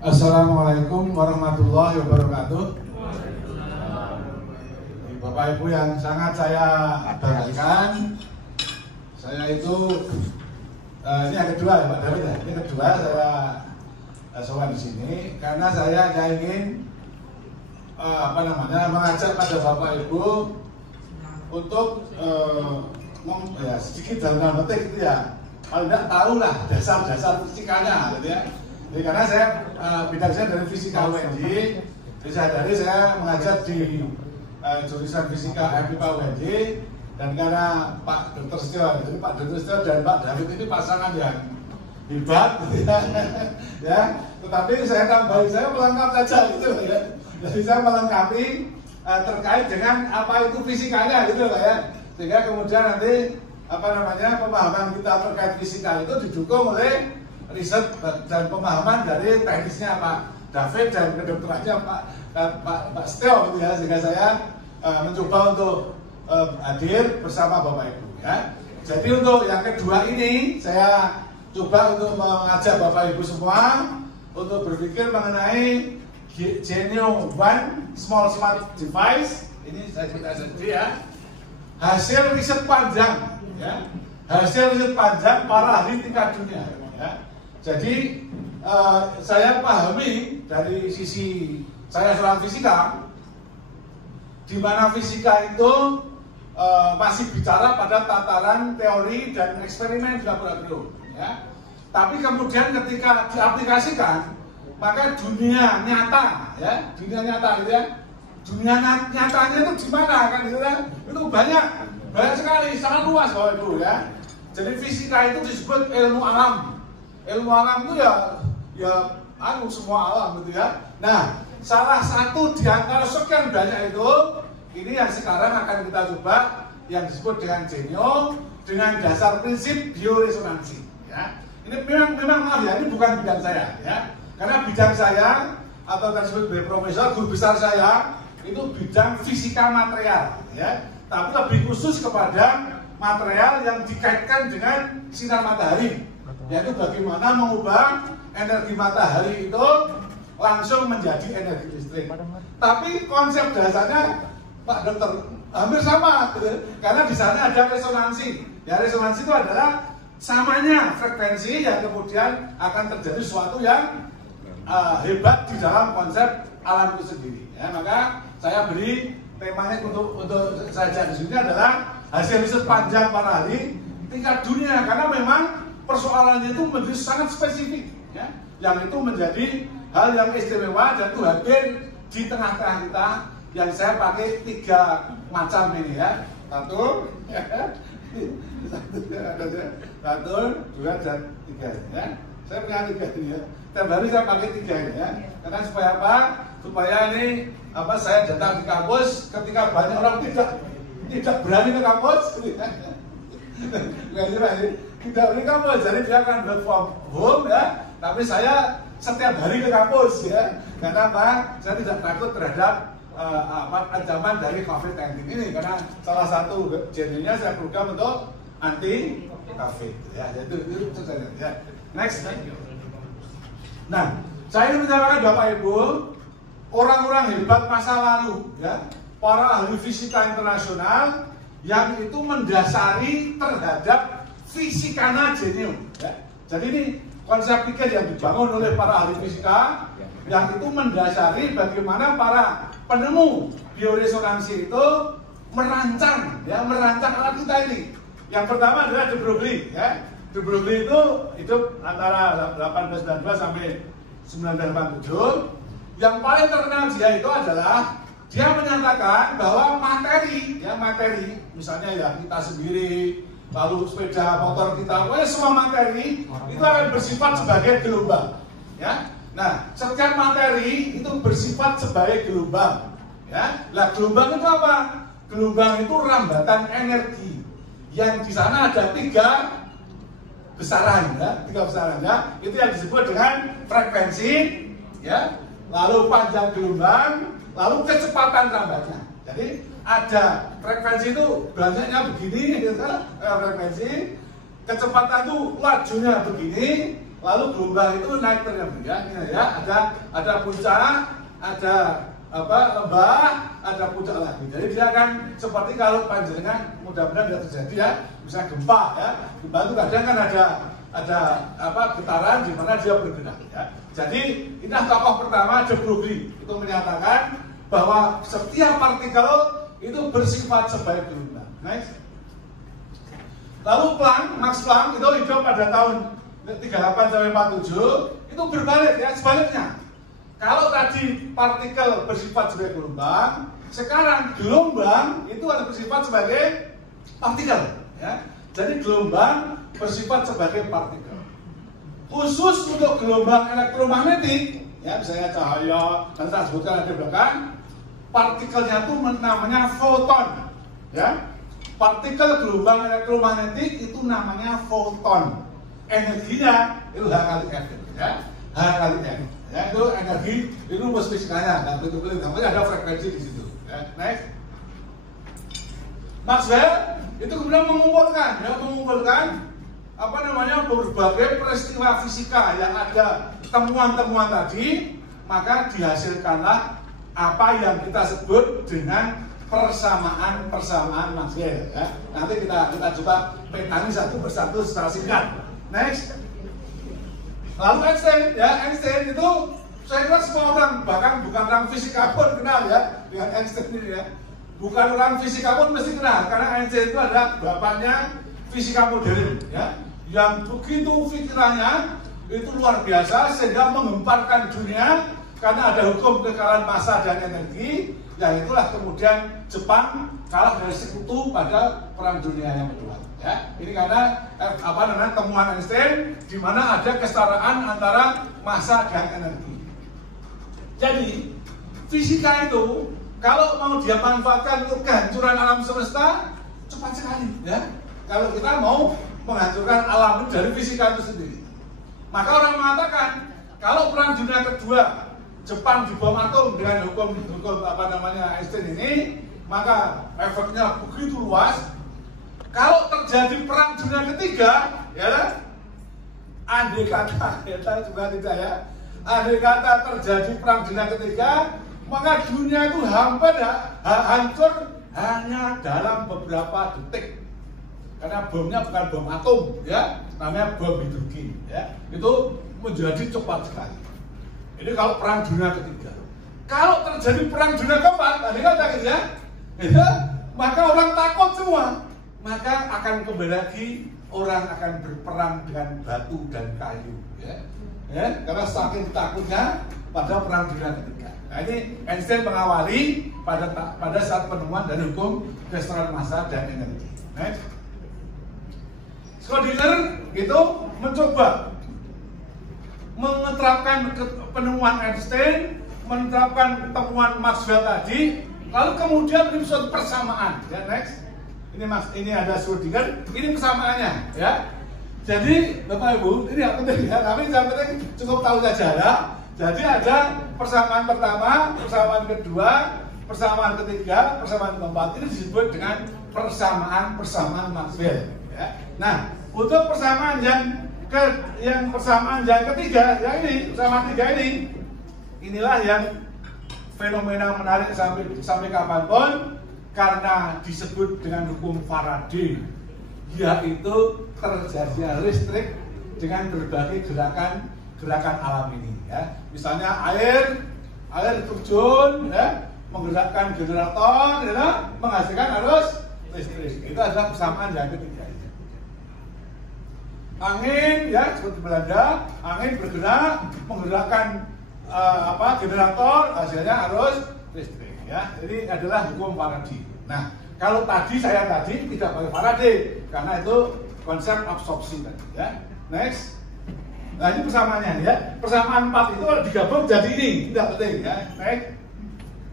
Assalamualaikum warahmatullahi wabarakatuh. Bapak Ibu yang sangat saya banggakan, saya itu ini yang kedua ya Pak David ya. Ini kedua saya sowan di sini karena saya ingin mengajak pada Bapak Ibu untuk sedikit dalam petik itu ya, paling tidak tahu lah dasar-dasar fisikanya gitu ya. Jadi karena saya bidang saya dari fisika UNJ, jadi saya mengajar di jurusan fisika FIPA UNJ, dan karena Pak Dr. Setio, jadi Pak Dr. Setio dan Pak David ini pasangan yang hebat, gitu ya. Tetapi saya tambahin, saya melengkap saja gitu ya. Jadi saya melengkapi terkait dengan apa itu fisikanya gitu lah ya, sehingga kemudian nanti pemahaman kita terkait fisika itu didukung oleh riset dan pemahaman dari teknisnya Pak David dan kedokterannya Pak Setio gitu ya, sehingga saya mencoba untuk hadir bersama Bapak Ibu ya. Jadi untuk yang kedua ini saya coba untuk mengajak Bapak Ibu semua untuk berpikir mengenai Genio One Small Smart Device. Ini saya cerita sendiri ya. Hasil riset panjang ya. Hasil riset panjang para ahli tingkat dunia ya. Jadi saya pahami dari sisi saya seorang fisika, di mana fisika itu masih bicara pada tataran teori dan eksperimen di laboratorium ya. Tapi kemudian ketika diaplikasikan, maka dunia nyata ya, dunia nyata gitu ya. Dunia nyatanya itu di mana kan gitu kan? Itu banyak sekali, sangat luas Bapak Ibu ya. Jadi fisika itu disebut ilmu alam. Ilmu alam itu semua alam gitu ya. Nah, salah satu di antara sekian banyak itu, ini yang sekarang akan kita coba yang disebut dengan Genio dengan dasar prinsip bioresonansi ya. Ini memang maaf ya, ini bukan bidang saya ya. Karena bidang saya atau tersebut sebagai profesor, guru besar saya itu bidang fisika material ya. Tapi lebih khusus kepada material yang dikaitkan dengan sinar matahari, yaitu bagaimana mengubah energi matahari itu langsung menjadi energi listrik. Tapi konsep dasarnya Pak Dokter hampir sama, karena di sana ada resonansi. Ya, resonansi itu adalah samanya frekuensi yang kemudian akan terjadi sesuatu yang hebat di dalam konsep alam itu sendiri. Ya, maka saya beri temanya untuk saja di sini adalah hasil riset panjang para ahli tingkat dunia, karena memang persoalannya itu menjadi sangat spesifik ya, yang itu menjadi hal yang istimewa dan itu hadir di tengah-tengah kita, yang saya pakai 3 macam ini ya. Satu, 2, dan 3 ya. Saya punya 3 ini ya. Tiap hari saya pakai 3 ini ya. Karena supaya apa? Supaya ini saya datang di kampus ketika banyak orang tidak berani ke kampus. Tidak berani kampus, jadi dia akan work from home ya. Tapi saya setiap hari ke kampus ya. Karena apa? Saya tidak takut terhadap ancaman dari COVID-19 ini, karena salah satu genenya saya program untuk anti COVID ya. Itu saja ya. Next. Nah, saya ingin menyampaikan Bapak Ibu, orang-orang hebat masa lalu ya, para ahli fisika internasional yang itu mendasari terhadap fisikana Genio ya. Jadi ini konsep pikir yang dibangun oleh para ahli fisika yang itu mendasari bagaimana para penemu bioresonansi itu merancang alat kita ini. Yang pertama adalah De Broglie ya. De Broglie itu hidup antara 1892 sampai 1987. Yang paling terkenal dia itu adalah dia menyatakan bahwa materi misalnya ya kita sendiri, lalu sepeda motor kita, pokoknya semua materi itu akan bersifat sebagai gelombang ya. Nah, setiap materi itu bersifat sebagai gelombang ya. Lah gelombang itu apa? Gelombang itu rambatan energi yang di sana ada 3 besaran ya, 3 besaran ya. Itu yang disebut dengan frekuensi ya, lalu panjang gelombang, lalu kecepatan rambatnya. Jadi ada frekuensi itu banyaknya begini, frekuensi, kecepatan itu lajunya begini, lalu gelombang itu naik terus ya. Ada puncak, ada lembah, ada puncak lagi. Jadi dia akan seperti kalau panjenengan mudah-mudahan tidak terjadi ya, bisa gempa ya. Gempa itu kadang kan ada getaran di mana dia bergerak ya. Jadi inilah tokoh pertama De Broglie itu menyatakan bahwa setiap partikel itu bersifat sebagai gelombang. Next. Lalu Max Planck itu hidup pada tahun 38 sampai 47 itu berbalik ya, sebaliknya. Kalau tadi partikel bersifat sebagai gelombang, sekarang gelombang itu ada bersifat sebagai partikel ya. Jadi gelombang bersifat sebagai partikel. Khusus untuk gelombang elektromagnetik, ya misalnya cahaya, nanti saya sebutkan nanti belakang, partikelnya itu namanya foton, ya. Partikel gelombang elektromagnetik itu namanya foton. Energinya itu H kali F, ya. H kali F, ya itu energi, itu rumus fisikanya, dan betul-betul namanya ada frekuensi di situ. Ya. Next. Maxwell itu kemudian mengumpulkan berbagai peristiwa fisika yang ada temuan-temuan tadi, maka dihasilkanlah apa yang kita sebut dengan persamaan Maxwell ya. Nanti kita coba petani satu persatu secara singkat. Next. Lalu Einstein itu saya kira semua orang, bahkan bukan orang fisika pun kenal ya dengan Einstein ini ya. Bukan orang fisika pun mesti kenal, karena Einstein itu adalah bapaknya fisika modern ya, yang begitu pikirannya itu luar biasa sehingga menggemparkan dunia karena ada hukum kekalahan massa dan energi. Yang itulah kemudian Jepang kalah dari sekutu pada Perang Dunia yang kedua. Ya, ini karena temuan Einstein di mana ada kesetaraan antara massa dan energi. Jadi fisika itu kalau mau dia manfaatkan untuk kehancuran alam semesta cepat sekali, ya. Kalau kita mau menghancurkan alam dari fisika itu sendiri, maka orang mengatakan kalau Perang Dunia Kedua Jepang dibom atom dengan hukum Einstein ini, maka efeknya begitu luas. Kalau terjadi Perang Dunia Ketiga, ya, andai kata kita juga tidak ya, andai kata terjadi Perang Dunia Ketiga, maka dunia itu hampir hancur hanya dalam beberapa detik. Karena bomnya bukan bom atom, ya, namanya bom hidrogen, ya. Itu menjadi cepat sekali. Ini kalau Perang Dunia Ketiga. Kalau terjadi Perang Dunia Keempat, tadi kan takut ya, maka orang takut semua. Maka akan kembali lagi orang akan berperang dengan batu dan kayu, ya. Karena saking takutnya pada Perang Dunia Ketiga. Nah, ini Einstein mengawali pada saat penemuan dari hukum kesetaraan massa dan energi. Schrödinger itu mencoba menerapkan penemuan Einstein, menerapkan temuan Maxwell tadi, lalu kemudian ini suatu persamaan. Ya, next. Ini ada Schrödinger, ini persamaannya, ya. Jadi Bapak Ibu, ini yang penting ya, tapi yang penting cukup tahu saja ya. Jadi ada persamaan pertama, persamaan kedua, persamaan ketiga, persamaan keempat. Ini disebut dengan persamaan Maxwell. Ya. Nah, untuk persamaan yang persamaan yang ketiga, yang ini persamaan tiga ini, inilah yang fenomena menarik sampai kapanpun karena disebut dengan hukum Faraday, yaitu terjadinya listrik dengan berbagai gerakan alam ini. Ya. Misalnya air terjun, ya, menggerakkan generator, ya, menghasilkan arus listrik. Itu adalah persamaan yang ketiga. Angin, ya, seperti Belanda, angin bergerak, menggerakkan generator, hasilnya arus listrik. Ya. Jadi adalah hukum Faraday. Nah, kalau saya tadi tidak pakai Faraday karena itu konsep absorpsi tadi. Ya. Next. Nah, ini persamaannya ya. Persamaan 4 itu digabung jadi ini, tidak penting ya. Baik.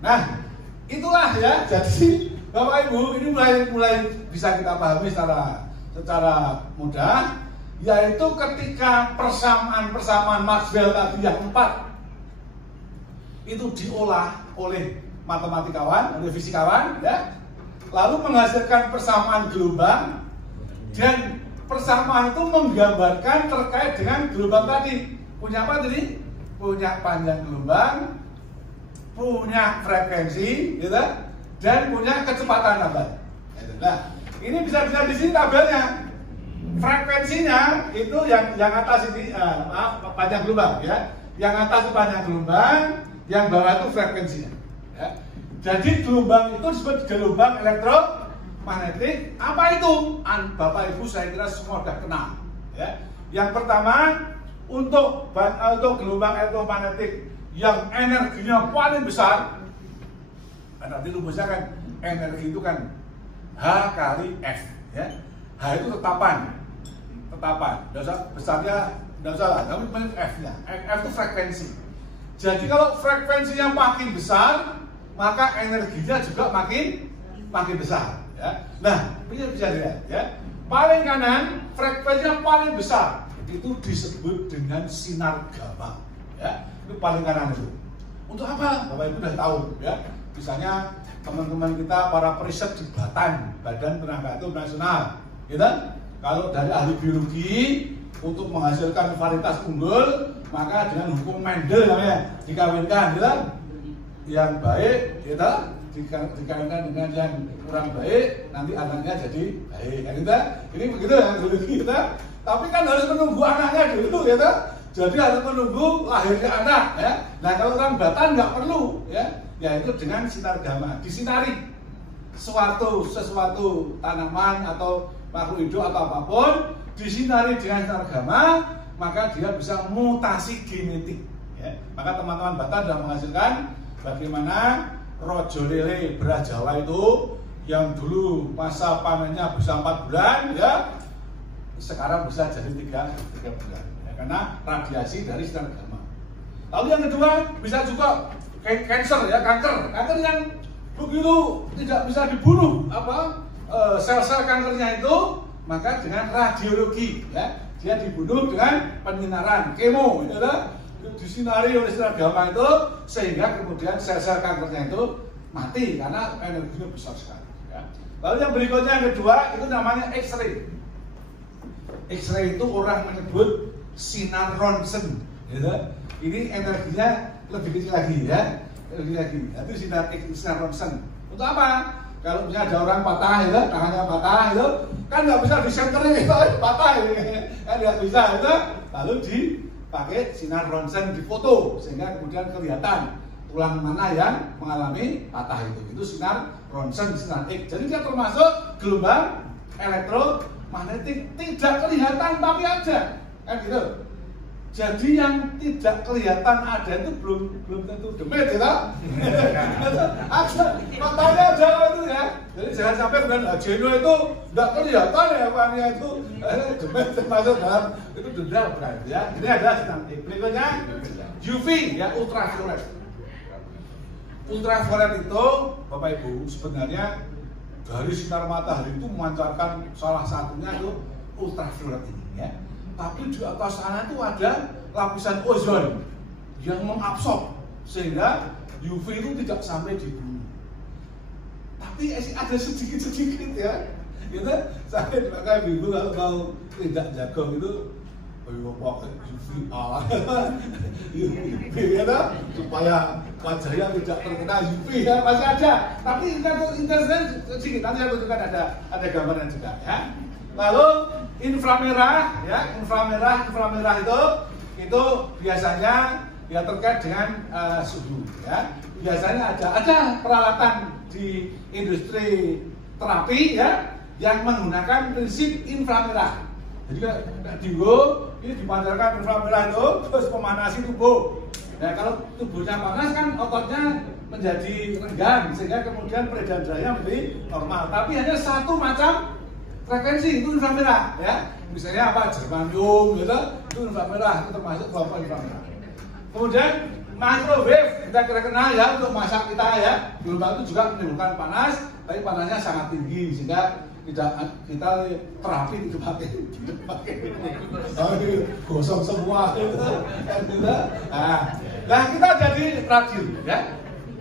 Nah, itulah ya. Jadi Bapak Ibu, ini mulai bisa kita pahami secara mudah, yaitu ketika persamaan Maxwell tadi yang 4 itu diolah oleh matematikawan, oleh fisikawan ya. Lalu menghasilkan persamaan gelombang dan persamaan itu menggambarkan terkait dengan gelombang tadi. Punya apa tadi? Punya panjang gelombang, punya frekuensi, gitu, dan punya kecepatan lambat. Nah, ini bisa di sini tabelnya. Frekuensinya itu yang atas ini panjang gelombang, ya. Yang atas itu panjang gelombang, yang bawah itu frekuensinya. Ya. Jadi gelombang itu disebut gelombang elektromagnetik. Apa itu? Bapak Ibu saya kira semua sudah kenal. Ya. Yang pertama, untuk gelombang elektromagnetik yang energinya paling besar, nanti rumusnya kan energi itu kan H kali F, ya. H itu tetapan, besarnya tidak usah, tapi F-nya, F itu frekuensi. Jadi kalau frekuensinya makin besar, maka energinya juga makin besar. Ya. Nah, bisa dilihat, ya. Paling kanan frekuensinya paling besar. Itu disebut dengan sinar gamma, ya. Itu paling kanan itu. Untuk apa? Bapak Ibu sudah tahu, ya. Misalnya teman-teman kita para periset di Badan Tenaga Atom Nasional, gitu. Kalau dari ahli biologi untuk menghasilkan varietas unggul, maka dengan hukum Mendel namanya dikawinkan, gitu. Yang baik, gitu, dikawinkan dengan yang kurang baik, nanti anaknya jadi baik, kan, gitu. Ini begitu ya biologi, gitu. Tapi kan harus menunggu anaknya dulu, ya toh? Jadi harus menunggu lahirnya anak, ya. Nah kalau orang Batan nggak perlu, ya, yaitu dengan sinar gamma, disinari sesuatu tanaman atau makhluk hidup atau apapun, disinari dengan sinar gamma, maka dia bisa mutasi genetik. Ya. Maka teman-teman Batan sudah menghasilkan bagaimana rojo lele beras Jawa itu yang dulu masa panennya bisa 4 bulan, ya. Sekarang bisa jadi 3 bulan, ya, karena radiasi dari sinar gamma. Lalu yang kedua bisa juga kanker, ya, kanker yang begitu tidak bisa dibunuh sel-sel kankernya itu, maka dengan radiologi, ya, dia dibunuh dengan penyinaran kemo, itu disinari oleh sinar gamma itu sehingga kemudian sel-sel kankernya itu mati karena energinya besar sekali. Ya. Lalu yang berikutnya yang kedua itu namanya X-ray. X-ray itu orang menyebut sinar Ronsen, gitu. Ini energinya lebih kecil lagi, ya, lebih lagi. Itu sinar Ronsen. Untuk apa? Kalau misalnya ada orang patah, gitu, tangannya patah, itu kan nggak bisa disenterin, itu patah, gitu. Kan nggak bisa, itu. Lalu dipakai sinar Ronsen difoto sehingga kemudian kelihatan tulang mana yang mengalami patah itu. Itu sinar Ronsen, sinar X. Jadi dia termasuk gelombang elektromagnetik, tidak kelihatan tapi ada, kan gitu. Jadi yang tidak kelihatan ada itu belum tentu demit, gitu. Ada, matanya ada itu, ya. Jadi jangan sampai kemudian Jeno itu tidak kelihatan, ya, apanya itu demit termasuk dalam itu denda, bukan, ya. Ini ada sinar X. Berikutnya UV, ya, ultraviolet. Ultraviolet itu, Bapak Ibu, sebenarnya dari sinar matahari itu memancarkan salah satunya itu ultraviolet ini, ya. Tapi di atas sana itu ada lapisan ozon yang mengabsorb sehingga UV itu tidak sampai di bumi. Tapi ada sedikit, ya. Gitu. Saya pakai minggu kalau mau tidak jagung itu pakai UVA, ya, supaya wajahnya tidak terkena UV, ya, masih ada. Tapi intensnya sedikit. Nanti saya tunjukkan ada gambaran juga, ya. Lalu inframerah, ya, inframerah itu biasanya ya terkait dengan suhu, ya. Biasanya ada peralatan di industri terapi, ya, yang menggunakan prinsip inframerah. Jadi ini dipancarkan inframerah itu terus memanasi tubuh. Nah, kalau tubuhnya panas kan ototnya menjadi renggang sehingga kemudian peredaran darahnya menjadi normal. Tapi hanya satu macam frekuensi itu inframerah, ya. Misalnya apa, germanium, gitu, itu inframerah, itu termasuk kelompok inframerah. Kemudian microwave kita kenal, ya, untuk masak kita, ya. Gelombang itu juga menimbulkan panas, tapi panasnya sangat tinggi sehingga kita terapi tidak pakai gosong semua, gitu. Nah, kita jadi radio, ya.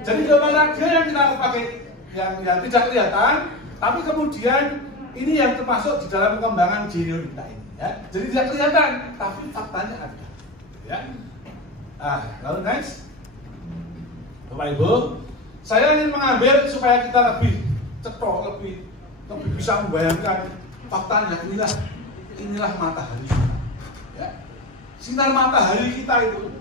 Jadi gelombang radio yang kita pakai yang tidak kelihatan, tapi kemudian ini yang termasuk di dalam pengembangan geonita ini. Ya. Jadi tidak kelihatan, tapi faktanya ada. Ya. Lalu next, Bapak Ibu, saya ingin mengambil supaya kita lebih cetok, lebih bisa membayangkan faktanya. Inilah matahari. Ya. Sinar matahari kita itu,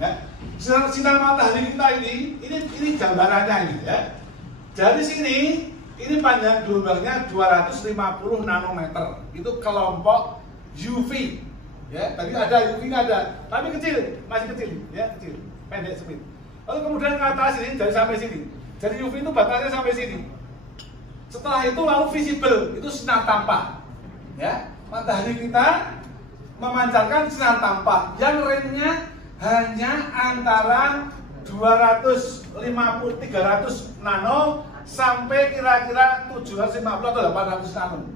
ya. Sinar matahari kita ini gambarannya ini, ya. Dari sini, ini panjang gelombangnya 250 nanometer. Itu kelompok UV. Ya, tadi ada UV-nya ada, tapi kecil, masih kecil, ya kecil, pendek sempit. Lalu kemudian ke atas ini dari sampai sini. Jadi UV itu batasnya sampai sini. Setelah itu lalu visible, itu sinar tampak. Ya, matahari kita memancarkan sinar tampak yang range-nya hanya antara 250-300 nano sampai kira-kira 750 atau 800 nano.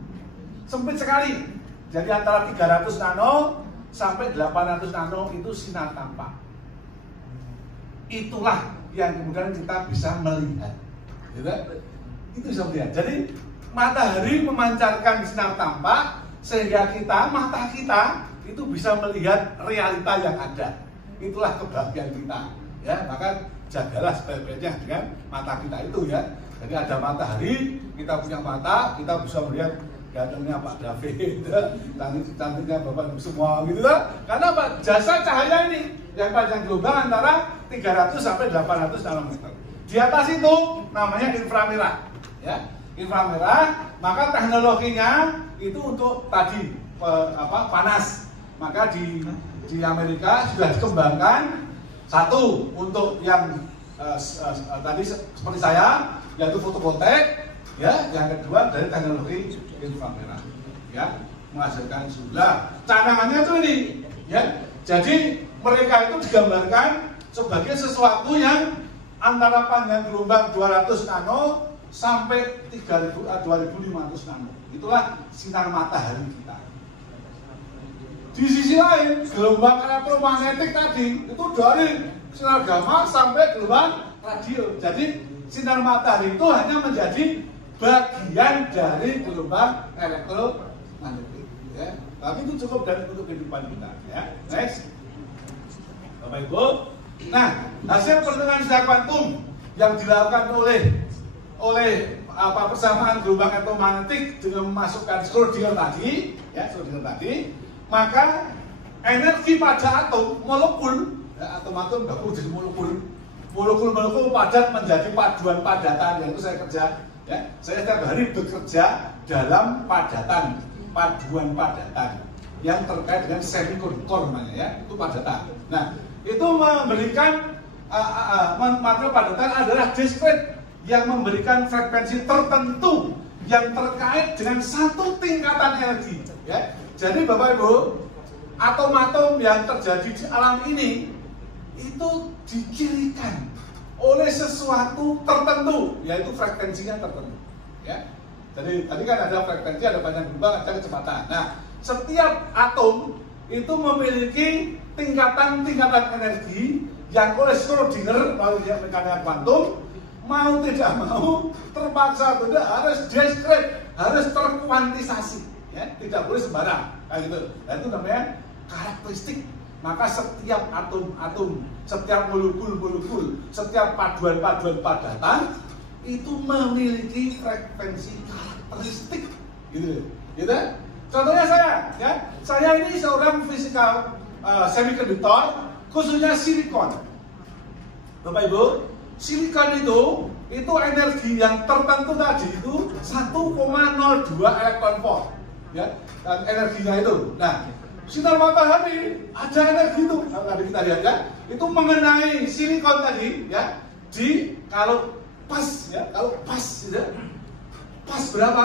Sempit sekali. Jadi antara 300 nano sampai 800 nano itu sinar tampak. Itulah yang kemudian kita bisa melihat. Itu bisa melihat. Jadi matahari memancarkan sinar tampak sehingga mata kita itu bisa melihat realita yang ada. Itulah kebahagiaan kita. Ya, maka jagalah sebaik-baiknya dengan mata kita itu, ya. Jadi ada matahari, kita punya mata, kita bisa melihat gantengnya Pak David, cantiknya Bapak semua gitu lah. Karena apa? Jasa cahaya ini yang panjang gelombang antara 300 sampai 800 nanometer. Di atas itu namanya inframerah, ya. Inframerah, maka teknologinya itu untuk tadi panas. Maka di Amerika sudah dikembangkan satu untuk yang tadi seperti saya, yaitu fotovoltaik, ya. Yang kedua dari teknologi inframerah, ya, menghasilkan sudah cadangannya itu ini, ya. Jadi mereka itu digambarkan sebagai sesuatu yang antara panjang gelombang 200 nano sampai 2500 nano. Itulah sinar matahari kita. Di sisi lain, gelombang elektromagnetik tadi itu dari sinar gamma sampai gelombang radio. Jadi sinar matahari itu hanya menjadi bagian dari gelombang elektromagnetik. Ya. Tapi itu cukup dari untuk kehidupan kita. Ya. Next, Bapak Ibu. Nah, hasil perhitungan fisika kuantum yang dilakukan oleh persamaan gelombang elektromagnetik dengan memasukkan Schrödinger tadi, ya, Schrödinger tadi. Maka energi pada atom, molekul, ya, atom gabung jadi molekul padat menjadi paduan padatan. Yang itu saya kerja, ya. Saya setiap hari bekerja dalam paduan padatan yang terkait dengan semikonduktor namanya, ya, itu padatan. Nah, itu memberikan material padatan adalah discrete yang memberikan frekuensi tertentu yang terkait dengan satu tingkatan energi, ya. Jadi Bapak Ibu, atom-atom yang terjadi di alam ini itu dicirikan oleh sesuatu tertentu, yaitu frekuensinya tertentu. Ya. Jadi tadi kan ada frekuensi, ada panjang gelombang, ada kecepatan. Nah, setiap atom itu memiliki tingkatan-tingkatan energi yang oleh Schrödinger melalui mekanika kuantum mau tidak mau terpaksa tidak harus discrete, harus terkuantisasi. Ya, tidak boleh sembarang, kayak gitu. Nah, itu namanya karakteristik. Maka setiap atom-atom, setiap molekul-molekul, setiap paduan-paduan padatan itu memiliki frekuensi karakteristik, gitu. Gitu. Contohnya saya, ya, saya ini seorang fisikal semikonduktor, khususnya silikon. Bapak Ibu, silikon itu energi yang tertentu tadi itu 1,02 elektron volt. Ya, dan energinya itu. Nah, sinar matahari ada energi itu. Tadi kita lihat, ya, itu mengenai silikon tadi, ya. Kalau pas, ya, ya, pas berapa?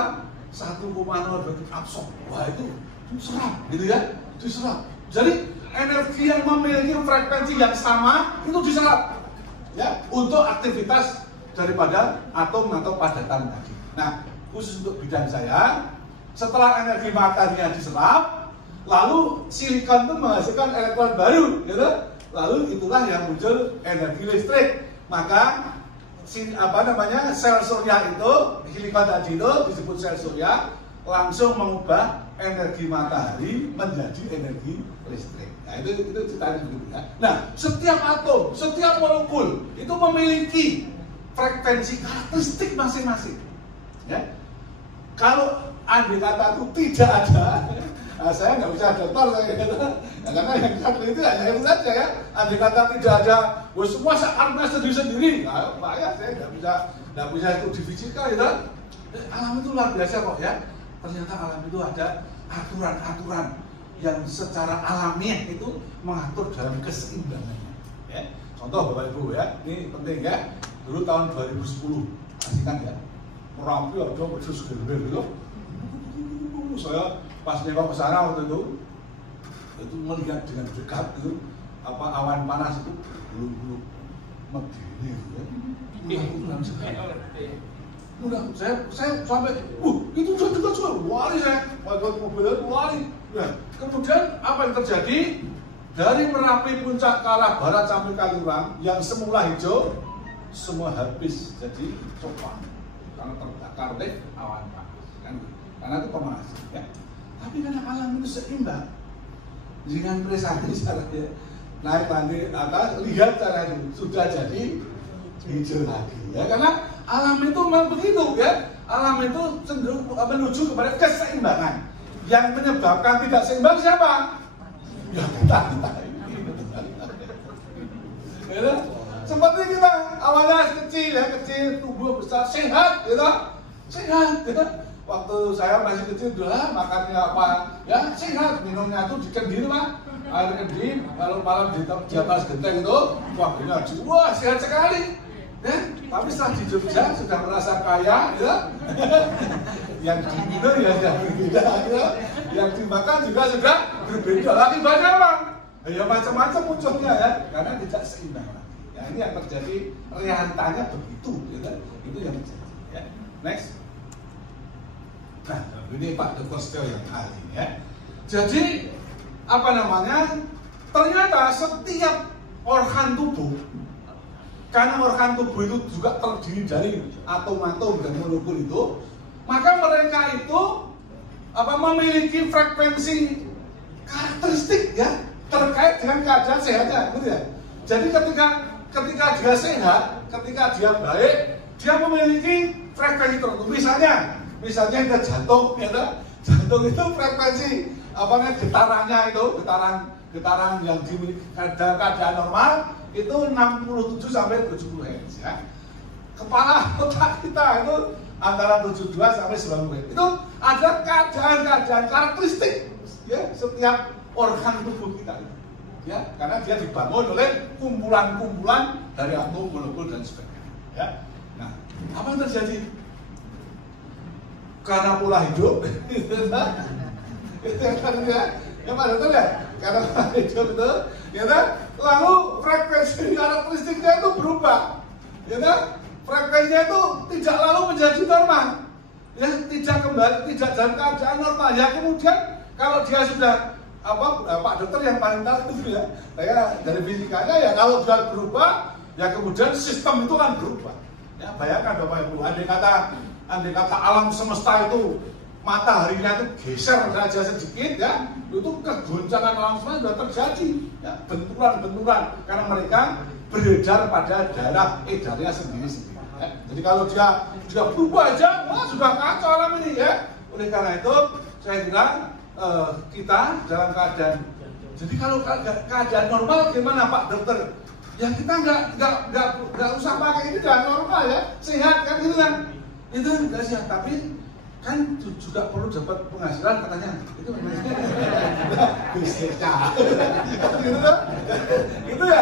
1,02 absorb. Wah, itu serap, gitu, ya, diserap. Jadi energi yang memiliki frekuensi yang sama itu diserap, ya, untuk aktivitas daripada atom atau padatan tadi. Nah, khusus untuk bidang saya, setelah energi materinya diserap, lalu silikon itu menghasilkan elektron baru, gitu. Lalu itulah yang muncul energi listrik. Maka sel surya itu silikon tadi itu disebut sel surya langsung mengubah energi matahari menjadi energi listrik. Nah itu ceritanya begitu ya. Nah setiap atom, setiap molekul itu memiliki frekuensi karakteristik masing-masing. Ya. Kalau andai kata itu tidak ada, nah, saya nggak bisa dokter saya kata, nah, karena yang satu itu hanya itu saja ya. Andai kata tidak ada, semua saatnya sendiri-sendiri, nah, bahaya saya nggak bisa itu di fisika ya. Alam itu luar biasa kok ya. Ternyata alam itu ada aturan-aturan yang secara alamiah itu mengatur dalam keseimbangannya. Ya. Contoh Bapak Ibu ya, ini penting ya. Dulu tahun 2010, aslikan ya. Merapi ada khusus gede gitu. Saya pas nengok ke sana waktu itu melihat dengan dekat itu awan panas itu bulu-bulu begini gitu ya. Udah saya sampai itu juga lari saya waktu mobil itu lari ya. Kemudian apa yang terjadi dari Merapi puncak ke arah barat sampai Kaliurang yang semula hijau semua habis jadi coklat karena terbakar oleh awan panas kan, karena itu pemanasan ya. Tapi karena alam itu seimbang dengan presisi caranya naik lagi atas, lihat caranya sudah jadi hijau lagi ya, karena alam itu memang begitu ya. Alam itu cenderung menuju kepada keseimbangan. Yang menyebabkan tidak seimbang siapa? Ya kita ini. Ya, seperti kita awalnya kecil, tumbuh besar, sehat, gitu, sehat. Gitu. Waktu saya masih kecil udah makannya apa, ya sehat, minumnya tuh dikendil lah, air kendi, kalau malam di atas genteng itu, wah sehat sekali. Ya, tapi setelah di Jogja sudah merasa kaya, ya. Yang diminum ya sudah berbeda, ya. Yang dimakan juga sudah berbeda. Lagi banyak orang, ya macam-macam munculnya ya, karena tidak seimbang. Ya, ini yang terjadi, realitanya begitu, ya. Itu yang terjadi. Ya. Next. Nah, ini Pak Dr. Setio yang ahli ya. Jadi apa namanya? Ternyata setiap organ tubuh, karena organ tubuh itu juga terdiri dari atom-atom dan molekul itu, maka mereka itu memiliki frekuensi karakteristik ya terkait dengan keadaan sehatnya, gitu ya. Jadi ketika dia sehat, ketika dia baik, dia memiliki frekuensi tertentu. Misalnya ada jantung, ya, jantung itu frekuensi getarannya itu, getaran yang dimiliki dalam keadaan normal itu 67 sampai 70 Hz ya. Kepala otak kita itu antara 72 sampai 90 Hz. Itu ada keadaan karakteristik ya setiap organ tubuh kita itu. Ya, karena dia dibangun oleh kumpulan-kumpulan dari atom, molekul dan sebagainya. Ya. Nah, apa yang terjadi? Karena pola hidup itu ya Pak Dokter ya, karena pola hidup itu ya kan, lalu frekuensi karakteristiknya itu berubah, ya kan, frekuensinya itu tidak lalu menjadi normal, ya tidak dalam keadaan normal. Ya kemudian kalau dia sudah Pak Dokter yang paling tahu itu ya, saya dari fisikanya ya kalau dia berubah, ya kemudian sistem itu kan berubah. Ya bayangkan Bapak Ibu, andai kata alam semesta itu mataharinya itu geser saja sedikit ya, itu kegoncangan alam semesta sudah terjadi ya, benturan karena mereka beredar pada daerah edarnya sendiri-sendiri ya. Jadi kalau dia berubah aja, sudah kacau alam ini ya. Oleh karena itu saya kira kita dalam keadaan, jadi kalau keadaan normal gimana Pak Dokter? Ya kita nggak usah pakai ini, udah normal ya, sehat kan gitu kan? Itu enggak sehat, tapi kan juga perlu dapat penghasilan katanya. Itu bisnisnya. Gitu ya.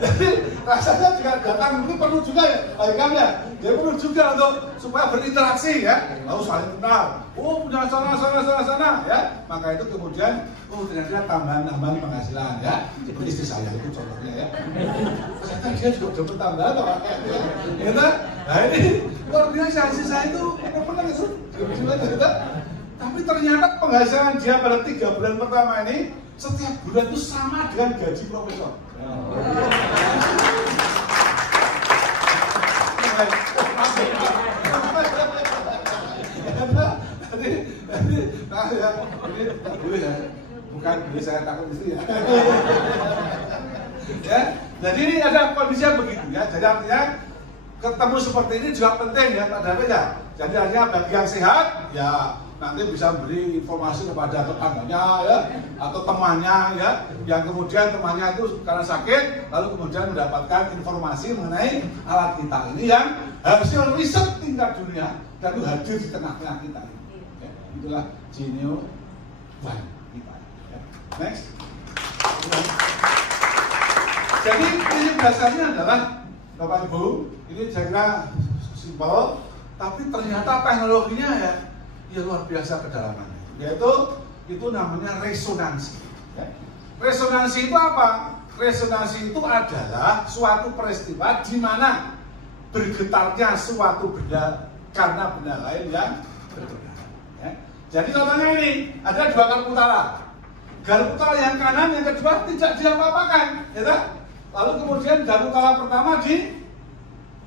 Jadi rasanya juga datang itu perlu juga ya, baiknya. Dia perlu juga untuk supaya berinteraksi ya. Lalu saling kenal. Oh punya sana ya. Maka itu kemudian ternyata tambahan penghasilan ya. Seperti istri saya itu contohnya ya. Ternyata dia juga dapat tambahan apa ya. Nah ini luar biasa, istri saya itu pernah itu. Tapi ternyata penghasilan dia pada 3 bulan pertama ini setiap bulan itu sama dengan gaji profesor. bukan beli saya takut istri ya. Ya, jadi ada kondisi yang begitu ya. Jadi artinya ketemu seperti ini juga penting ya Pak David ya. Jadi artinya bagi yang sehat ya nanti bisa beri informasi kepada tetangganya ya atau temannya ya, yang kemudian temannya itu karena sakit lalu kemudian mendapatkan informasi mengenai alat kita ini yang hasil riset tingkat dunia dan itu hadir di tengah-tengah kita ini. Ya, itulah Genio One kita. Ya. Next. Jadi ini dasarnya adalah Bapak Ibu, ini saya kira simpel, tapi ternyata teknologinya ya luar biasa kedalamannya. Yaitu itu namanya resonansi. Ya. Resonansi itu apa? Resonansi itu adalah suatu peristiwa di mana bergetarnya suatu benda karena benda lain yang bergetar. Ya. Jadi contohnya ini ada dua garpu utara. Garpu utara yang kanan, yang kedua tidak diapa-apakan, ya tak? Lalu kemudian garpu utara pertama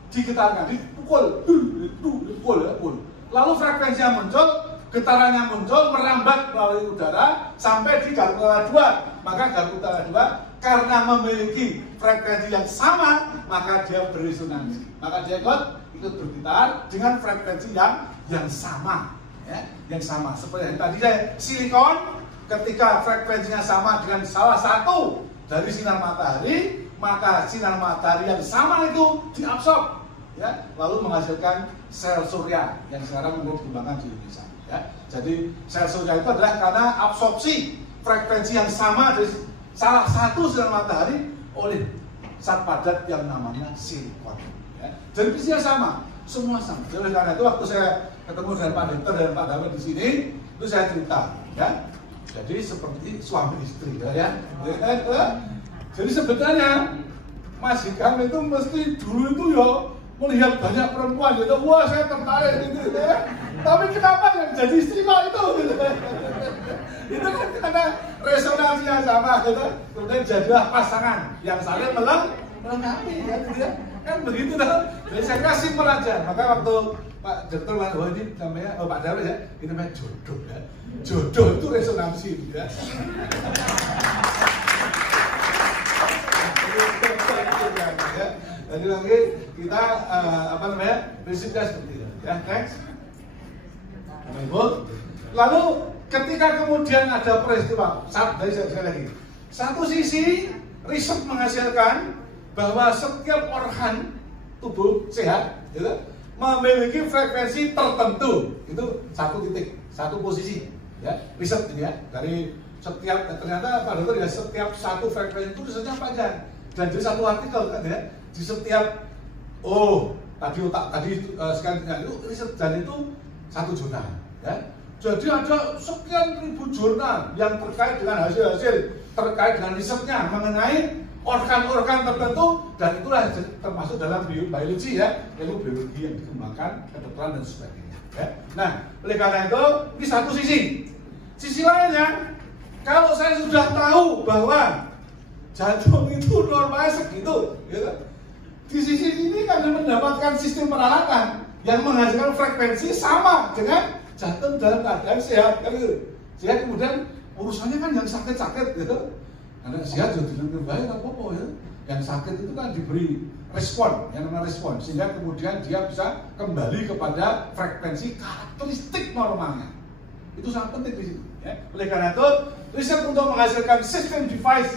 digetarkan, dipukul, ya, pukul. Lalu frekuensinya muncul, getarannya muncul, merambat melalui udara sampai di garpu utara 2. Maka garpu utara 2 karena memiliki frekuensi yang sama, maka dia beresonansi. Maka dia ikut bergetar dengan frekuensi yang sama, ya, yang sama. Seperti yang tadi silikon, ketika frekuensinya sama dengan salah satu dari sinar matahari, maka sinar matahari yang sama itu diabsorb, ya, lalu menghasilkan sel surya yang sekarang mulai dikembangkan di Indonesia. Ya. Jadi sel surya itu adalah karena absorpsi frekuensi yang sama dari salah satu sinar matahari oleh zat padat yang namanya silikon. Ya. Jadi visinya sama, semua sama. Jadi karena itu waktu saya ketemu dengan Pak Dokter dan Pak David di sini, itu saya cerita, ya. Jadi seperti suami istri, ya. Jadi sebetulnya Mas Hikam itu mesti dulu itu ya melihat banyak perempuan gitu, wah saya tertarik gitu ya. Tapi kenapa yang jadi istri kok itu gitu. Itu kan karena resonansinya sama gitu. Kemudian jadilah pasangan yang saling melengkapi ya gitu ya. Kan begitu dah. Jadi saya kira simpel aja. Maka waktu Pak Dokter bilang, oh ini namanya Pak David ya, ini namanya jodoh ya. Jodoh itu resonansi gitu ya. Jadi lagi kita prinsipnya seperti itu ya, next. Lalu ketika kemudian ada peristiwa, dari saya lagi, satu sisi riset menghasilkan bahwa setiap organ tubuh sehat gitu, memiliki frekuensi tertentu, itu satu titik, satu posisi ya, riset ini ya, dari setiap ternyata Pak Dokter ya setiap satu frekuensi itu risetnya panjang. Dan jadi satu artikel kan ya, di setiap sekian itu riset dan itu satu jurnal ya. Jadi ada sekian ribu jurnal yang terkait dengan hasil-hasil terkait dengan risetnya mengenai organ-organ tertentu, dan itulah termasuk dalam biologi ya, ilmu biologi yang dikembangkan, kedokteran dan sebagainya ya. Nah, oleh karena itu ini satu sisi. Sisi lainnya, kalau saya sudah tahu bahwa jantung itu normalnya segitu, gitu. Di sisi ini kan mendapatkan sistem peralatan yang menghasilkan frekuensi sama dengan jantung dalam keadaan sehat, kan gitu. Sehingga kemudian urusannya kan yang sakit-sakit, gitu. Karena sehat juga dengan baik apa-apa ya. Yang sakit itu kan diberi respon, yang namanya respon, sehingga kemudian dia bisa kembali kepada frekuensi karakteristik normalnya. Itu sangat penting di situ. Ya. Oleh karena itu, riset untuk menghasilkan sistem device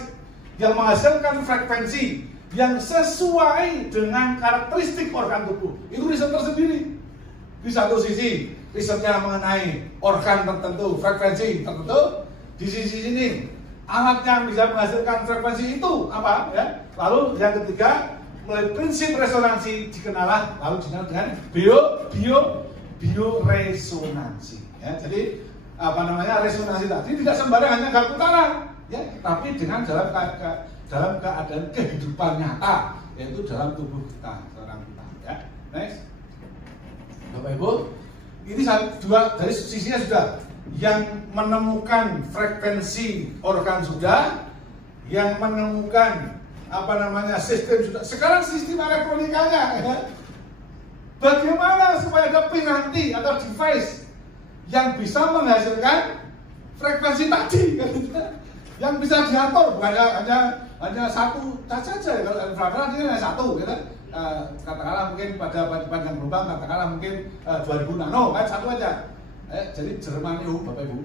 yang menghasilkan frekuensi yang sesuai dengan karakteristik organ tubuh, itu riset tersendiri. Di satu sisi risetnya mengenai organ tertentu, frekuensi tertentu. Di sisi sini alat yang bisa menghasilkan frekuensi itu apa? Ya. Lalu yang ketiga, melalui prinsip resonansi dikenal dengan bioresonansi. Ya. Jadi resonansi tadi tidak sembarang hanya garpu utara. Ya, tapi dengan dalam keadaan kehidupan nyata, yaitu dalam tubuh kita, seorang kita. Ya, next, Bapak Ibu, ini dua dari sisinya sudah, yang menemukan frekuensi organ sudah, yang menemukan sistem sudah. Sekarang sistem elektronikanya, ya. Bagaimana supaya ada piranti atau device yang bisa menghasilkan frekuensi tadi? yang bisa diatur, bukan hanya satu saja. Kalau infrared ini hanya satu, gitu. Katakanlah mungkin pada panjang gelombang, katakanlah mungkin 2000 nano, kan satu aja. Jadi Jerman itu, Bapak Ibu,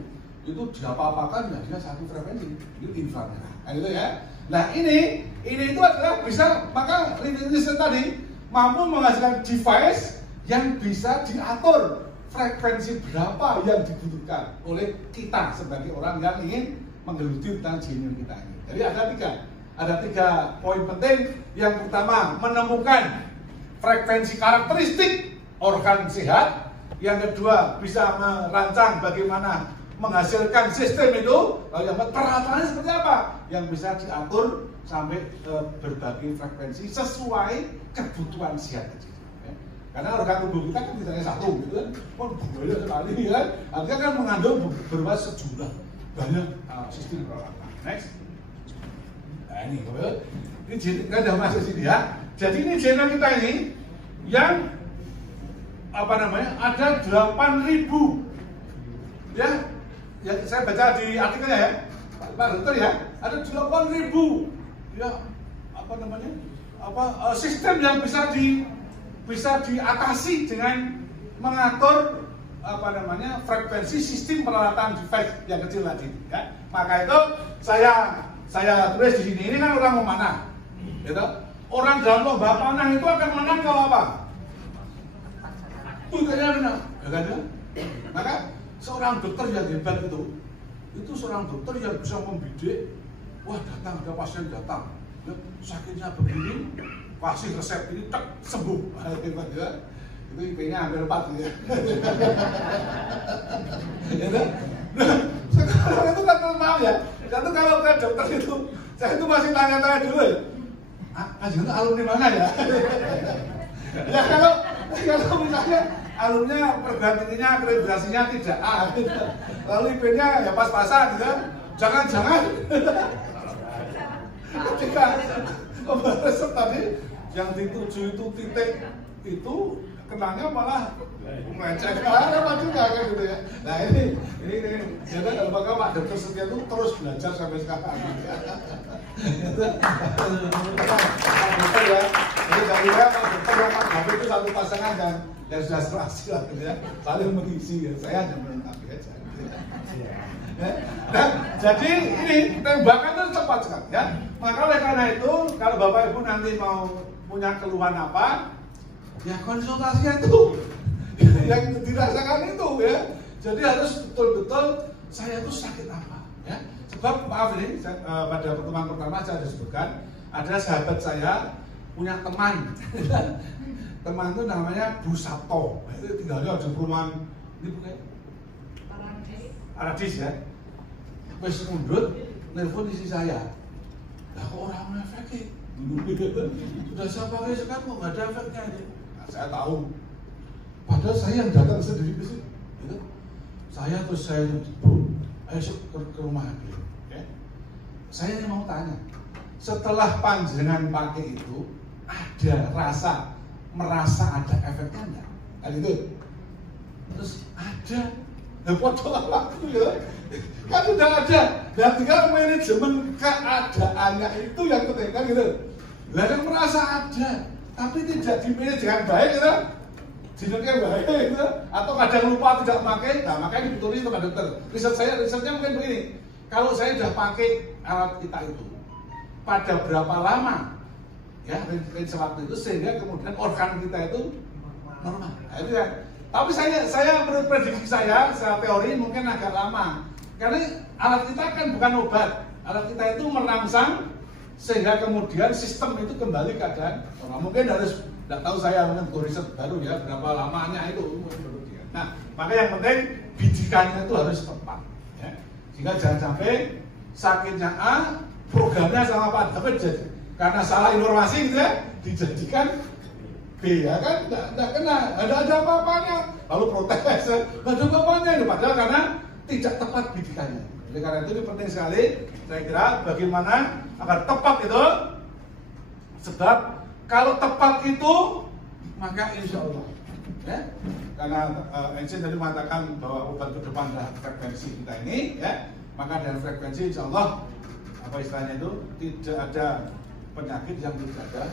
itu diapa-apakan ya dia satu frekuensi, itu infrared. Nah, gitu ya. Nah ini itu adalah bisa, maka limited tadi mampu menghasilkan device yang bisa diatur frekuensi berapa yang dibutuhkan oleh kita sebagai orang yang ingin menggeluti tentang genom kita ini. Jadi ada tiga poin penting. Yang pertama, menemukan frekuensi karakteristik organ sehat. Yang kedua, bisa merancang bagaimana menghasilkan sistem itu. Lalu yang peralatannya seperti apa? Yang bisa diatur sampai berbagai frekuensi sesuai kebutuhan sehat itu. Karena organ tubuh kita kan tidak hanya satu, gitu kan? Banyak sekali, kan? Artinya kan mengandung beberapa sejumlah banyak sistem peralatan. Next. Nah ini kan sudah masuk sini ya. Jadi ini genom kita ini yang apa namanya? Ada 8.000 ya. Ya saya baca di artikelnya ya, Pak Dokter ya. Ada 8.000 ya apa namanya? Sistem yang bisa diatasi dengan mengatur apa namanya frekuensi sistem peralatan device yang kecil tadi ya. Maka itu saya tulis di sini, ini kan orang memanah gitu. Orang dalam lomba panah itu akan menang kalau apa? Punya menang ya kan ya? Maka seorang dokter yang hebat itu seorang dokter yang bisa membidik, wah datang, ada pasien datang ya, sakitnya begini, kasih resep ini tak sembuh. Hebat ya. Itu IP-nya hampir 4 gitu ya. Ya kan? Nah, sekarang itu kan normal ya. Satu kalau ke dokter itu, saya itu masih tanya-tanya dulu ya. Itu alumni mana ya? Ya kalau misalnya alumni perguruan tingginya akreditasinya tidak A, lalu IP-nya ya pas-pasan gitu. Jangan-jangan ketika resep tadi yang dituju itu titik itu kenanya malah melecehkan apa juga kan gitu ya. Nah ini jadi kalau Pak Dokter Setia itu terus belajar sampai sekarang. Dokter ya. Jadi saya kira Pak Dokter dan Pak David itu satu pasangan dan sudah serasi lah gitu ya. Saling mengisi ya. Saya hanya melengkapi aja. Nah, jadi ini tembakan itu cepat sekali ya. Maka oleh karena itu kalau Bapak Ibu nanti mau punya keluhan apa, ya konsultasinya itu yang dirasakan itu ya. Jadi harus betul-betul saya itu sakit apa ya. Sebab maaf ini pada pertemuan pertama saya disebutkan ada sahabat saya punya teman. Teman itu namanya Bu Sabto. Itu tinggalnya di perumahan ini bukan Paradis ya. Wes mundut nelpon isi saya. Lah kok orang efeknya? Sudah saya pakai sekarang kok nggak ada efeknya ini. Nah, saya tahu. Padahal saya yang datang sendiri ke sini. Gitu. Saya Bu, ayo ke rumah beliau. Okay. Saya ini mau tanya, setelah panjenengan pakai itu ada merasa ada efeknya enggak? Kan itu. Terus ada. Nah, foto waktu ya. Kan sudah ada. Dan tinggal manajemen keadaannya itu yang penting kan gitu. Lah yang merasa ada, tapi tidak dimanage dengan baik gitu. Jinnya baik gitu. Atau kadang lupa tidak memakai, nah makanya ditulis kepada dokter. Risetnya mungkin begini. Kalau saya sudah pakai alat kita itu, pada berapa lama ya range waktu itu sehingga kemudian organ kita itu normal. Nah, itu ya. Tapi saya menurut prediksi saya, secara teori mungkin agak lama. Karena alat kita kan bukan obat. Alat kita itu merangsang sehingga kemudian sistem itu kembali keadaan normal. Mungkin harus, tidak tahu saya mungkin riset baru ya, berapa lamanya itu. Nah, maka yang penting bidikannya itu harus tepat. Ya. Sehingga jangan sampai sakitnya A, programnya sama Pak David jadi. Karena salah informasi gitu ya, dijadikan ya kan, tidak kena, ada apa-apanya, lalu protes, tidak ada apa-apanya, padahal karena tidak tepat bidikannya. Oleh karena itu ini penting sekali, saya kira bagaimana agar tepat itu, sebab kalau tepat itu, maka insya Allah, ya, karena Einstein tadi mengatakan bahwa obat ke depan adalah frekuensi kita ini, ya, maka dari frekuensi insya Allah apa istilahnya itu, tidak ada penyakit yang tidak ada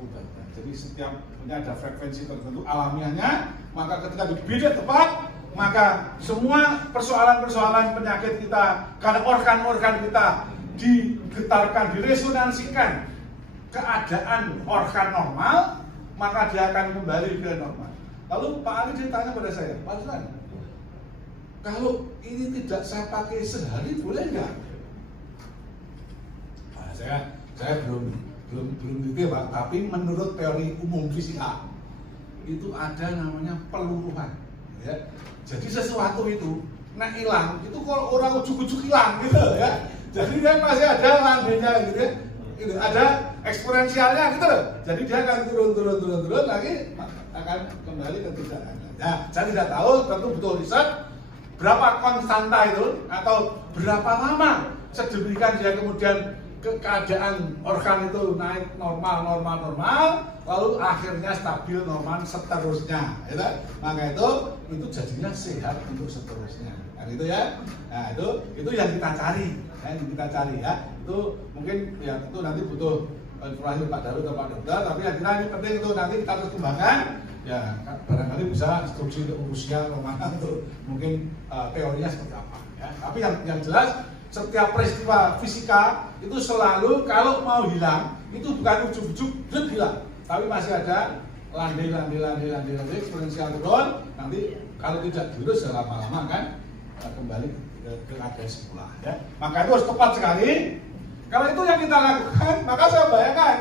obatnya. Jadi setiap punya ada frekuensi tertentu alamiahnya, maka ketika dibidik tepat, maka semua persoalan-persoalan penyakit kita, karena organ-organ kita digetarkan, diresonansikan keadaan organ normal, maka dia akan kembali ke normal. Lalu Pak Ali ditanya pada saya, Pak Ustaz, kalau ini tidak saya pakai sehari boleh nggak? Nah, saya belum gitu ya Pak, tapi menurut teori umum fisika itu ada namanya peluruhan, ya. Jadi sesuatu itu nek hilang itu kalau orang ujuk-ujuk hilang gitu ya. Jadi dia masih ada landainya gitu ya. Gitu, ada eksponensialnya gitu loh. Jadi dia akan turun lagi akan kembali ke tidak ada. Nah, saya tidak tahu, tentu butuh riset berapa konstanta itu atau berapa lama sedemikian dia kemudian keadaan organ itu naik normal, lalu akhirnya stabil normal seterusnya, gitu. Maka itu jadinya sehat untuk seterusnya, kan itu ya. Nah itu yang kita cari, ya. Itu mungkin ya itu nanti butuh informasi Pak Darul atau Pak Dokter, tapi yang kita ini penting itu nanti kita terus kembangkan. Ya barangkali bisa instruksi untuk usia kemana untuk mungkin teorinya seperti apa, ya. Tapi yang jelas setiap peristiwa fisika itu selalu kalau mau hilang itu bukan ujuk-ujuk hilang, tapi masih ada landai eksponensial turun. Nanti kalau tidak diurus lama-lama kan kembali ke ada semula, ya. Maka itu harus tepat sekali. Kalau itu yang kita lakukan, maka saya bayangkan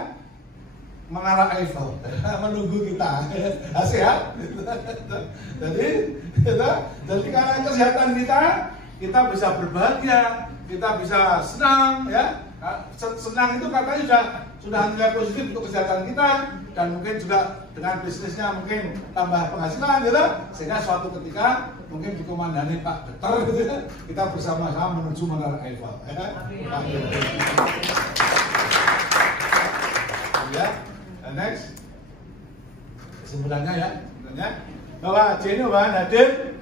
mengarah Eiffel menunggu kita sehat. Jadi karena kesehatan kita bisa berbahagia, kita bisa senang, ya. Senang itu katanya sudah nilai positif untuk kesehatan kita, dan mungkin juga dengan bisnisnya mungkin tambah penghasilan, gitu. Sehingga suatu ketika mungkin dikomandani Pak Dokter, gitu, kita bersama-sama menuju menara Eiffel, ya. Next, kesimpulannya bahwa Genuine hadir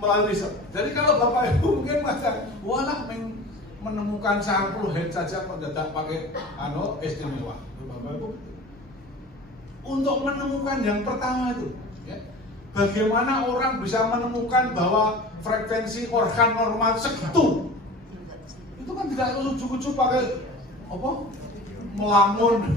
melalui riset. Jadi kalau Bapak Ibu mungkin macam walah menemukan sampel head saja mendadak pakai istimewa. Bapak Ibu untuk menemukan yang pertama itu, ya, bagaimana orang bisa menemukan bahwa frekuensi organ normal segitu, itu kan tidak ujuk-ujuk pakai apa? Melamun,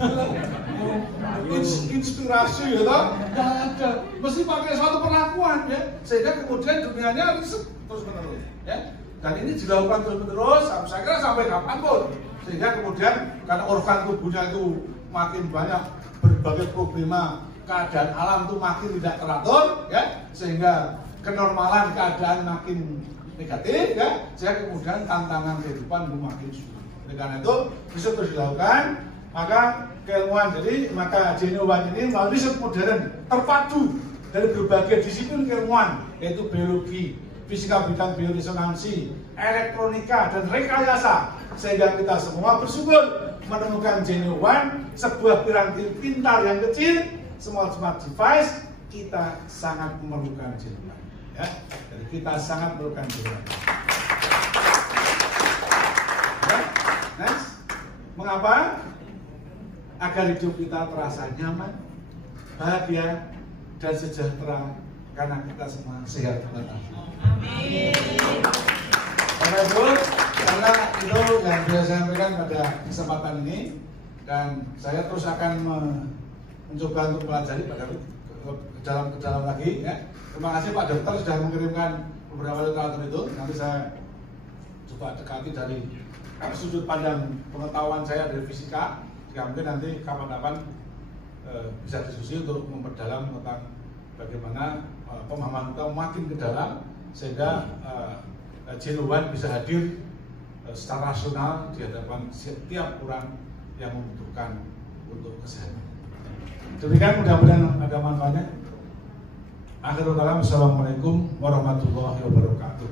inspirasi, ya toh? Nggak ada, mesti pakai suatu perlakuan, ya, sehingga kemudian dunianya terus menerus, ya. Dan ini dilakukan terus menerus, saya kira sampai kapanpun, sehingga kemudian karena organ tubuhnya itu makin banyak berbagai problema, keadaan alam itu makin tidak teratur, ya, sehingga kenormalan keadaan makin negatif, ya, sehingga kemudian tantangan kehidupan itu makin sulit. Karena itu bisa terus dilakukan. Maka keilmuan, jadi maka Genuine ini melalui riset modern terpadu dari berbagai disiplin keilmuan, yaitu biologi, fisika bidang bioresonansi, elektronika, dan rekayasa, sehingga kita semua bersyukur menemukan Genuine, sebuah piranti pintar yang kecil, smart device. Kita sangat memerlukan Genuine, ya. Jadi kita sangat memerlukan Genuine. Ya. Next, mengapa? Agar hidup kita terasa nyaman, bahagia, dan sejahtera, karena kita semua sehat walafiat. Amin. Bapak Ibu, karena itu yang saya sampaikan pada kesempatan ini, dan saya terus akan mencoba untuk pelajari ke dalam lagi, ya. Terima kasih Pak Dokter sudah mengirimkan beberapa literatur itu. Nanti saya coba dekati dari sudut pandang pengetahuan saya dari fisika. Ya, mungkin nanti kapan-kapan bisa diskusi untuk memperdalam tentang bagaimana pemahaman kita makin ke dalam, sehingga Genuine bisa hadir secara rasional di hadapan setiap orang yang membutuhkan untuk kesehatan. Demikian, mudah-mudahan ada manfaatnya. Akhirul kalam, assalamualaikum warahmatullahi wabarakatuh.